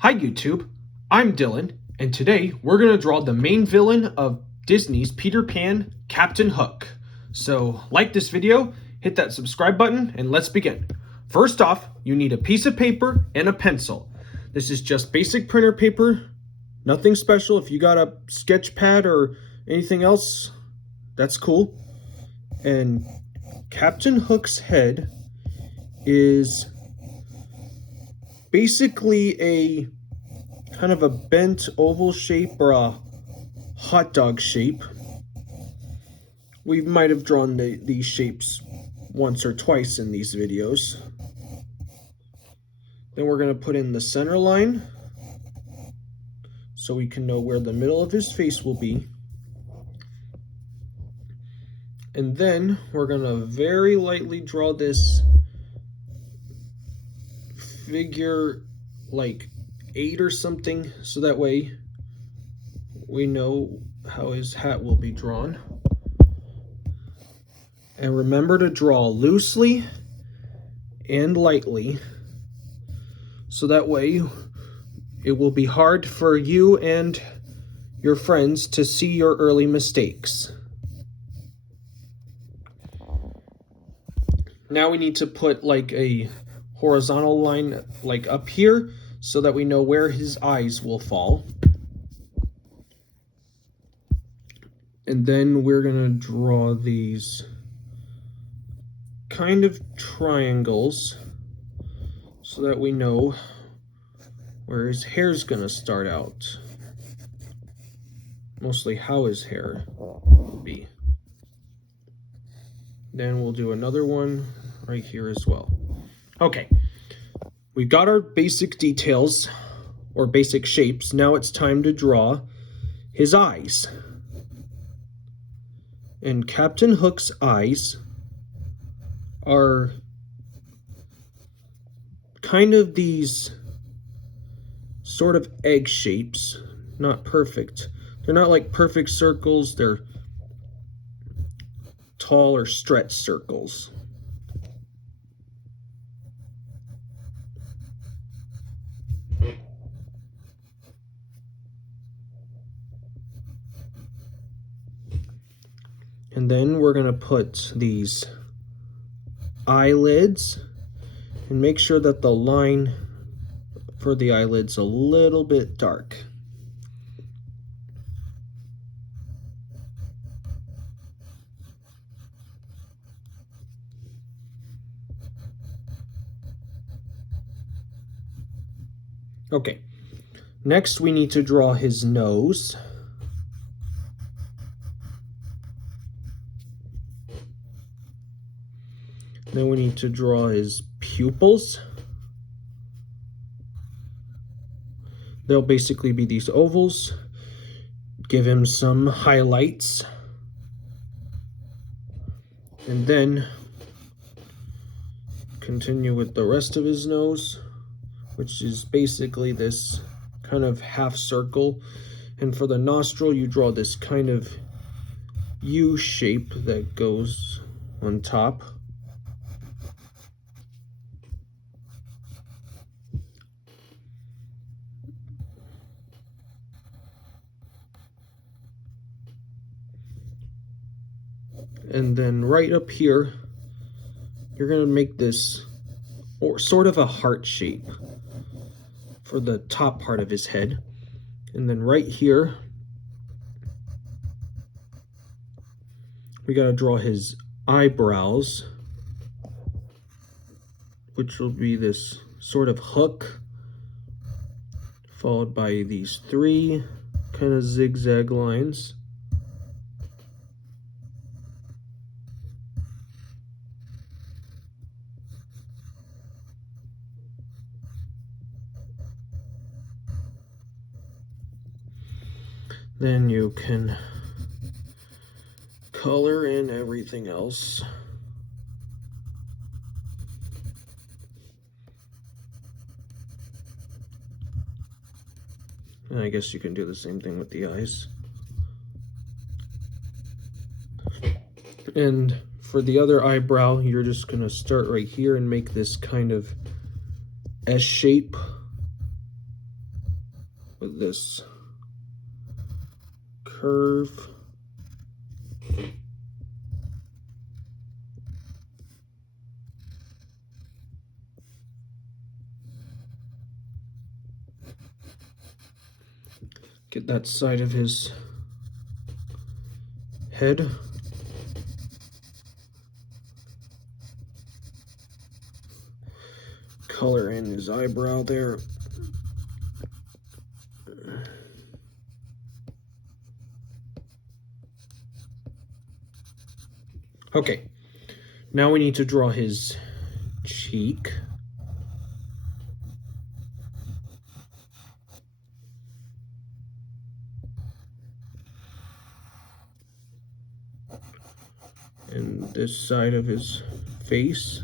Hi YouTube, I'm Dylan, and today we're going to draw the main villain of Disney's Peter Pan, Captain Hook. So like this video, hit that subscribe button, and let's begin. First off, you need a piece of paper and a pencil. This is just basic printer paper, nothing special. If you got a sketch pad or anything else, that's cool. And Captain Hook's head is basically a kind of a bent oval shape or a hot dog shape. We might have drawn these shapes once or twice in these videos. Then we're going to put in the center line so we can know where the middle of his face will be. And then we're going to very lightly draw this figure like 8 or something, so that way we know how his hat will be drawn. And remember to draw loosely and lightly, so that way it will be hard for you and your friends to see your early mistakes. Now we need to put like a horizontal line like up here so that we know where his eyes will fall. And then we're gonna draw these kind of triangles so that we know where his hair's gonna start out. Mostly how his hair will be. Then we'll do another one right here as well. Okay, we've got our basic details or basic shapes. Now it's time to draw his eyes. And Captain Hook's eyes are kind of these sort of egg shapes, not perfect. They're not like perfect circles, they're tall or stretched circles. And then we're going to put these eyelids and make sure that the line for the eyelids a little bit dark. Okay, next we need to draw his nose. Then we need to draw his pupils. They'll basically be these ovals. Give him some highlights. And then continue with the rest of his nose, which is basically this kind of half circle. And for the nostril, you draw this kind of U shape that goes on top. And then right up here, you're going to make this or sort of a heart shape for the top part of his head. And then right here, we got to draw his eyebrows, which will be this sort of hook, followed by these 3 kind of zigzag lines. Then you can color in everything else. And I guess you can do the same thing with the eyes. And for the other eyebrow, you're just going to start right here and make this kind of S shape with this curve. Get that side of his head. Color in his eyebrow there. Okay, now we need to draw his cheek. And this side of his face.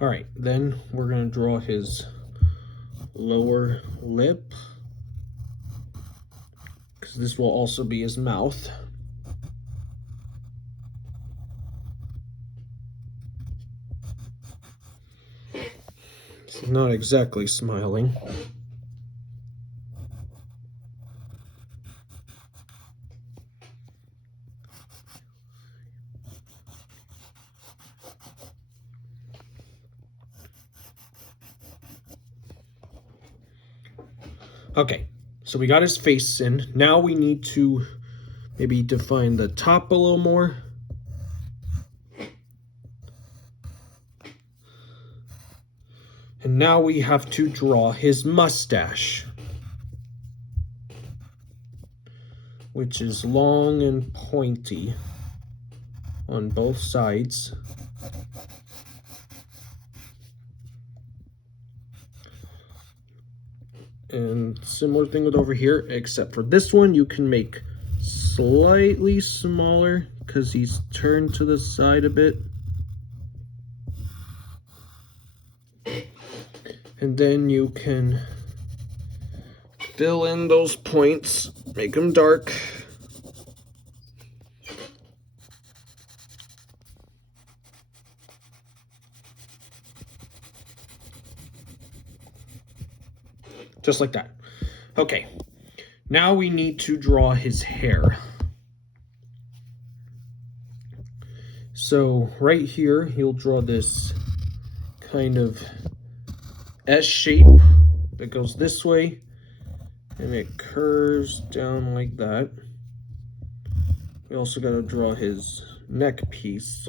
All right, then we're gonna draw his lower lip, because this will also be his mouth. It's not exactly smiling. Okay, so we got his face in. Now we need to maybe define the top a little more. And now we have to draw his mustache, which is long and pointy on both sides. And similar thing with over here, except for this one, you can make slightly smaller because he's turned to the side a bit. And then you can fill in those points, make them dark. Just like that. Okay, now we need to draw his hair. So right here, he'll draw this kind of S shape that goes this way, and it curves down like that. We also got to draw his neck piece.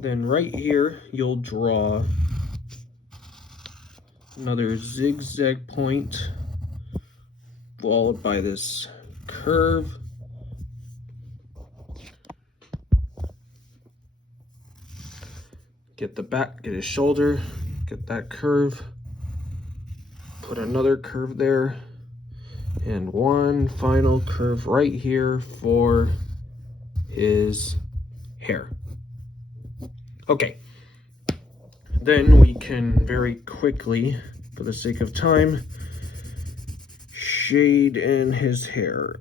Then right here, you'll draw another zigzag point, followed by this curve. Get the back, get his shoulder, get that curve. Put another curve there. And one final curve right here for his hair. Okay. Then we can very quickly, for the sake of time, shade in his hair.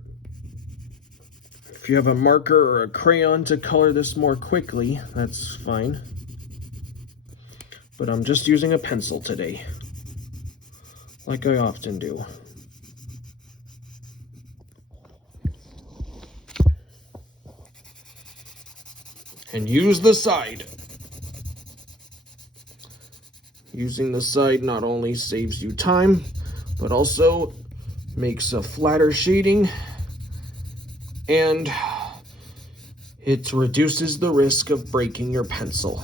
If you have a marker or a crayon to color this more quickly, that's fine. But I'm just using a pencil today, like I often do. And use the side. Using the side not only saves you time, but also makes a flatter shading, and it reduces the risk of breaking your pencil.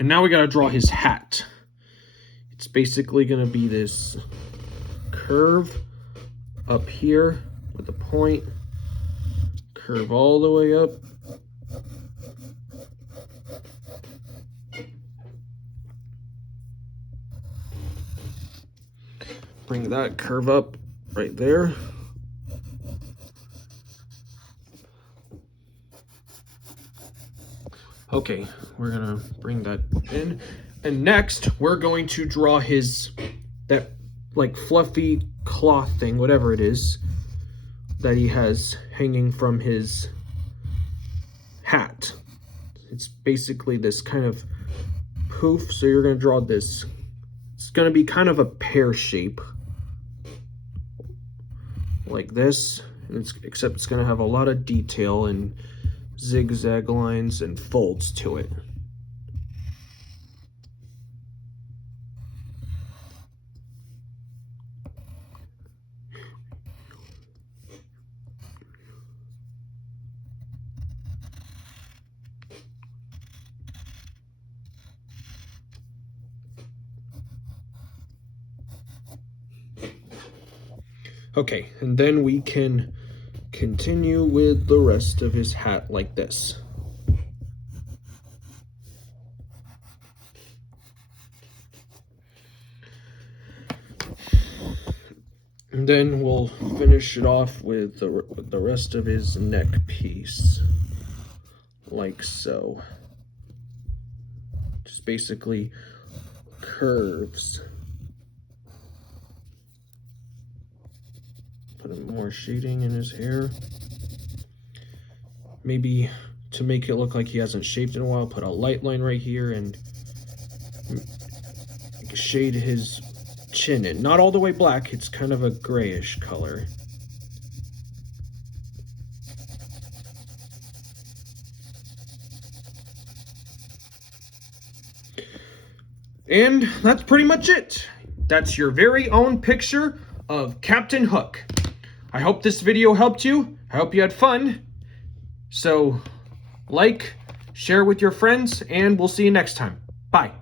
And now we gotta draw his hat. It's basically gonna be this curve up here with a point, curve all the way up. Bring that curve up right there. Okay, we're gonna bring that in. And next, we're going to draw that like fluffy cloth thing, whatever it is, that he has hanging from his hat. It's basically this kind of poof, so you're gonna draw this. It's gonna be kind of a pear shape, like this, except it's gonna have a lot of detail and zigzag lines and folds to it. Okay, and then we can continue with the rest of his hat like this. And then we'll finish it off with the rest of his neck piece, like so. Just basically curves. Put more shading in his hair. Maybe to make it look like he hasn't shaved in a while, put a light line right here and shade his chin in. Not all the way black, it's kind of a grayish color. And that's pretty much it. That's your very own picture of Captain Hook. I hope this video helped you. I hope you had fun. So, like, share with your friends, and we'll see you next time. Bye.